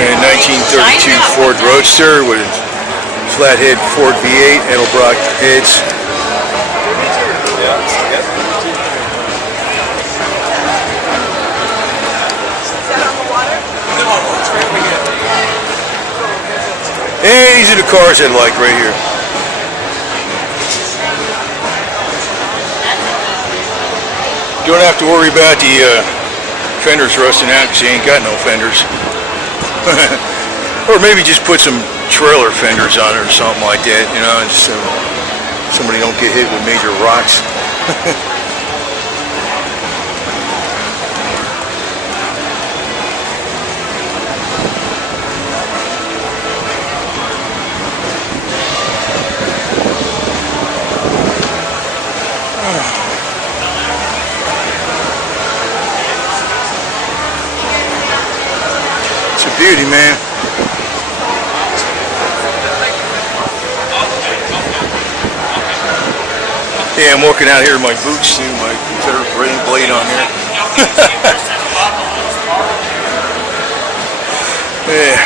And 1932 Ford Roadster with Flathead Ford V8, Edelbrock heads. And these are the cars I like right here. You don't have to worry about the fenders rusting out because you ain't got no fenders. Or maybe just put some trailer fenders on it or something like that, you know, just so somebody don't get hit with major rocks. It's a beauty, man. Yeah, I'm walking out here in my boots too, my Confederate blade on here. Yeah.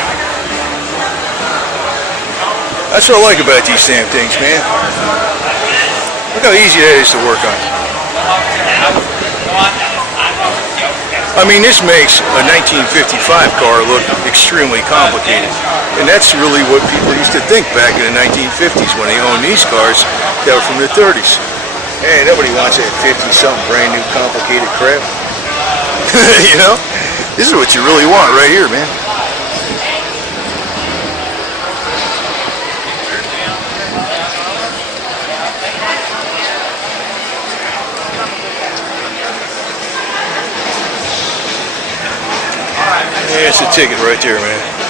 That's what I like about these damn things, man. Look how easy that is to work on. I mean, this makes a 1955 car look extremely complicated. And that's really what people used to think back in the 1950s when they owned these cars that were from the 30s. Hey, nobody wants that 50-something brand new complicated crap. You know? This is what you really want right here, man. Yeah, it's a ticket right there, man.